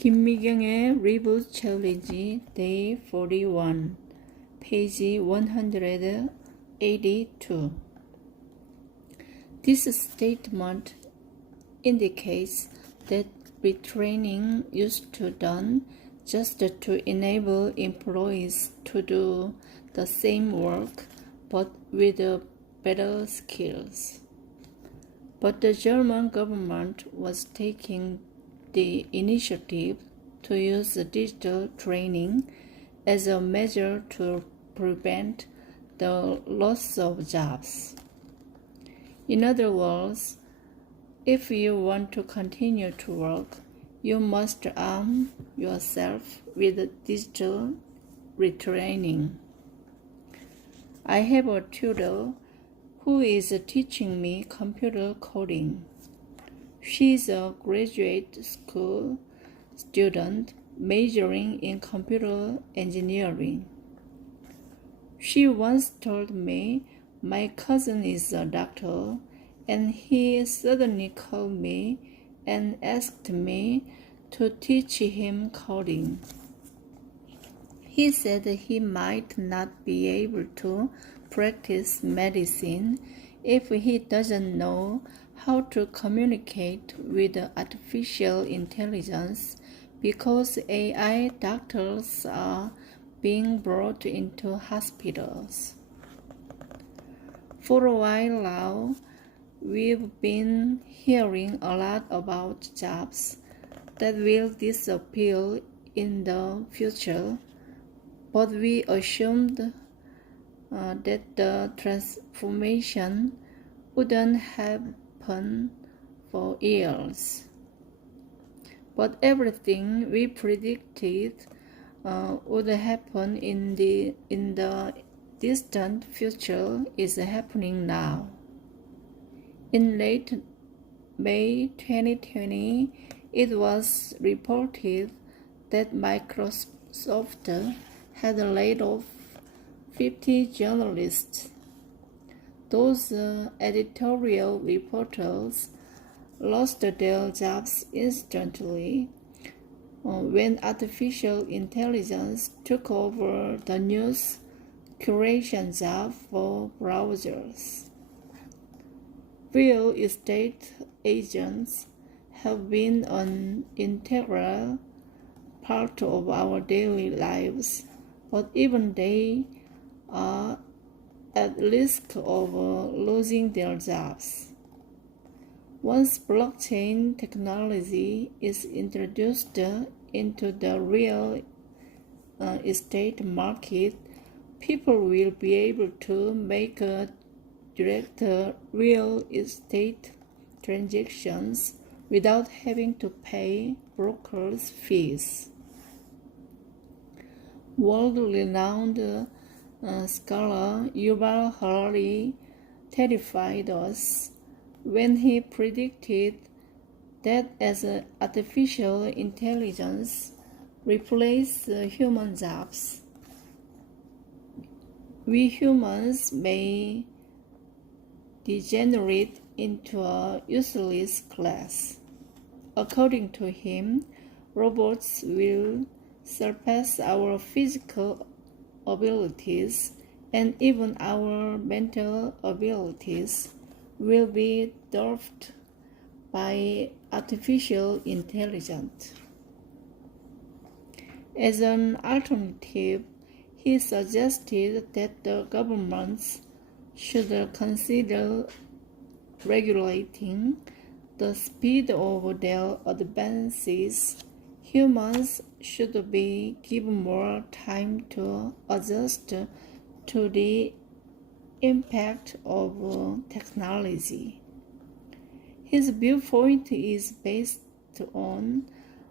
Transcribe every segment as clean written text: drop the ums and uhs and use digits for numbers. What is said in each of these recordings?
김미경의 리뷰 챌린지 데이 41 페이지 182. This statement indicates that retraining used to done just to enable employees to do the same work but with better skills. But the German government was taking the initiative to use digital training as a measure to prevent the loss of jobs. In other words, if you want to continue to work, you must arm yourself with digital retraining. I have a tutor who is teaching me computer coding. She is a graduate school student majoring in computer engineering. She once told me my cousin is a doctor, and he suddenly called me and asked me to teach him coding. He said he might not be able to practice medicine if he doesn't know how to communicate with artificial intelligence because AI doctors are being brought into hospitals. For a while now, we've been hearing a lot about jobs that will disappear in the future, but we assumed that the transformation wouldn't happen for years. But everything we predicted would happen in the distant future is happening now. In late May 2020, it was reported that Microsoft had laid off 50 journalists. Those editorial reporters lost their jobs instantly when artificial intelligence took over the news curation job for browsers. Real estate agents have been an integral part of our daily lives, but even they are at risk of losing their jobs. Once blockchain technology is introduced into the real estate market, people will be able to make direct real estate transactions without having to pay brokers' fees. World-renowned scholar Yuval Harari terrified us when he predicted that as artificial intelligence replaces human jobs, we humans may degenerate into a useless class. According to him, robots will surpass our physical abilities, and even our mental abilities will be dwarfed by artificial intelligence. As an alternative, he suggested that the governments should consider regulating the speed of their advances. Humans should be given more time to adjust to the impact of technology. His viewpoint is based on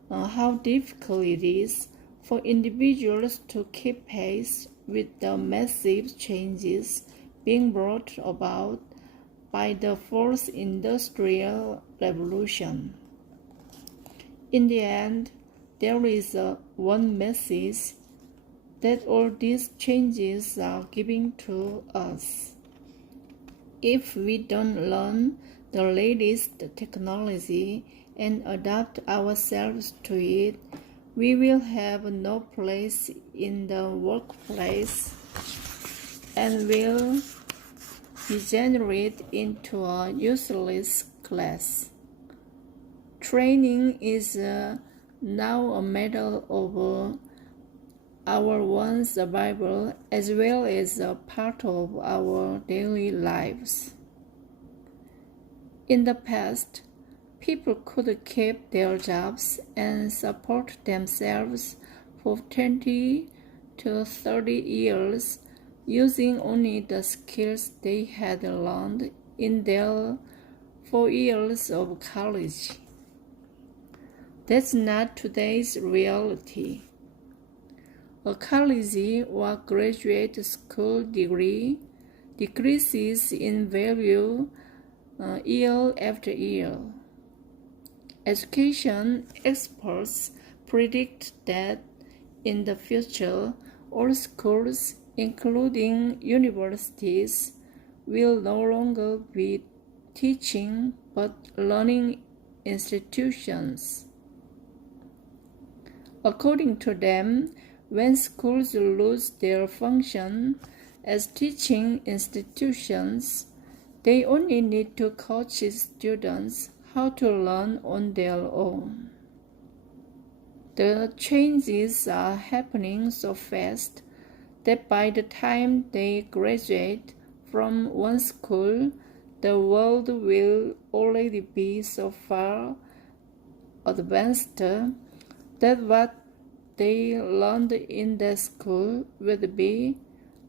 how difficult it is for individuals to keep pace with the massive changes being brought about by the fourth industrial revolution. In the end, there is one message that all these changes are giving to us. If we don't learn the latest technology and adapt ourselves to it, we will have no place in the workplace and will degenerate into a useless class. Training is now a matter of our own survival as well as a part of our daily lives. In the past, people could keep their jobs and support themselves for 20 to 30 years using only the skills they had learned in their 4 years of college. That's not today's reality. A college or graduate school degree decreases in value year after year. Education experts predict that in the future, all schools, including universities, will no longer be teaching but learning institutions. According to them, when schools lose their function as teaching institutions, they only need to coach students how to learn on their own. The changes are happening so fast that by the time they graduate from one school, the world will already be so far advanced that what they learned in the school would be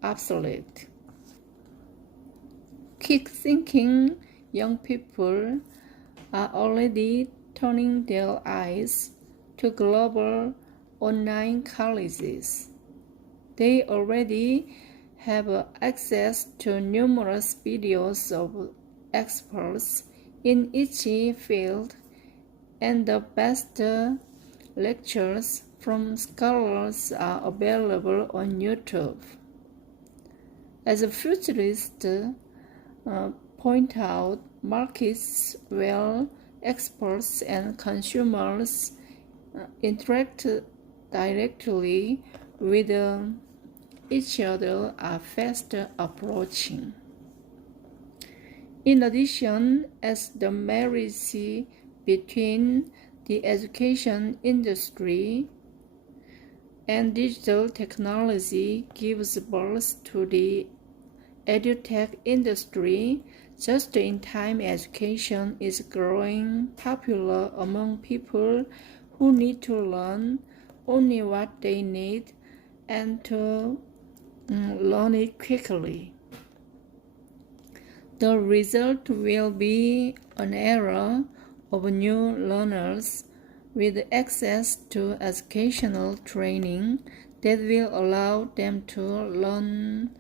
obsolete. Quick-thinking young people are already turning their eyes to global online colleges. They already have access to numerous videos of experts in each field and the best lectures from scholars are available on YouTube. As a futurist point out, markets where experts and consumers interact directly with each other are fast approaching. In addition, as the marriage between the education industry and digital technology gives birth to the edutech industry, just-in-time education is growing popular among people who need to learn only what they need and to learn it quickly. The result will be an era of new learners with access to educational training that will allow them to learn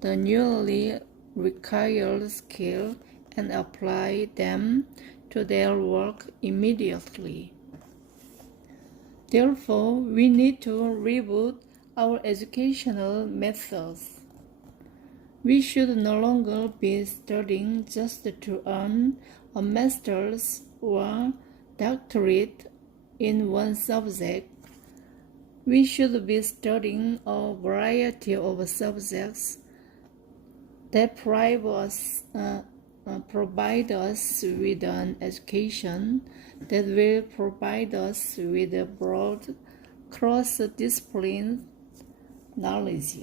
the newly required skill and apply them to their work immediately. Therefore, we need to reboot our educational methods. We should no longer be studying just to earn a master's or doctorate in one subject. We should be studying a variety of subjects that provide us with an education that will provide us with a broad cross-discipline knowledge.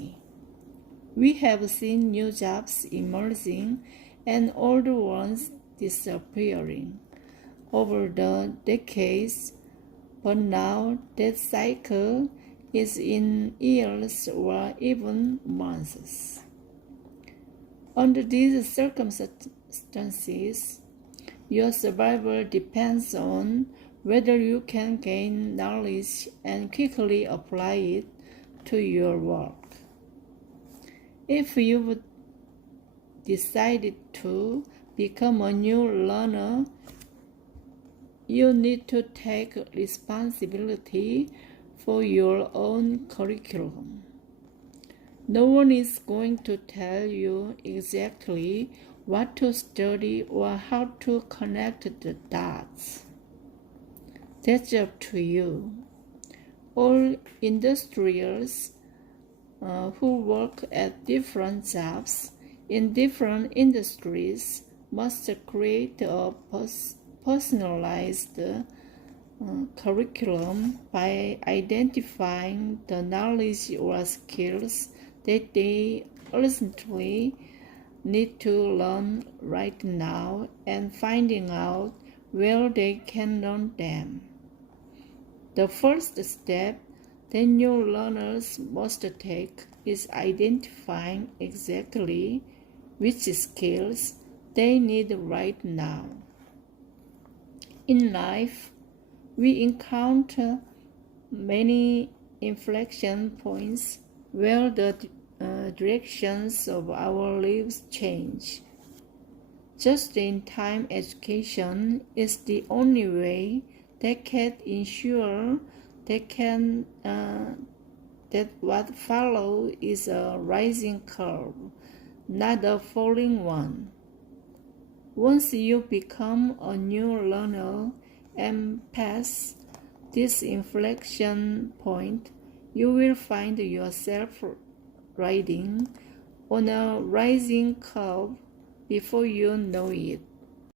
We have seen new jobs emerging and old ones disappearing over the decades, but now that cycle is in years or even months. Under these circumstances, your survival depends on whether you can gain knowledge and quickly apply it to your work. If you've decided to become a new learner, you need to take responsibility for your own curriculum. No one is going to tell you exactly what to study or how to connect the dots. That's up to you. All industrials who work at different jobs in different industries must create a personalized curriculum by identifying the knowledge or skills that they urgently need to learn right now and finding out where they can learn them. The first step that new learners must take is identifying exactly which skills they need right now. In life, we encounter many inflection points where the directions of our lives change. Just-in-time education is the only way that can ensure that what follows is a rising curve, not a falling one. Once you become a new learner and pass this inflection point, you will find yourself riding on a rising curve before you know it.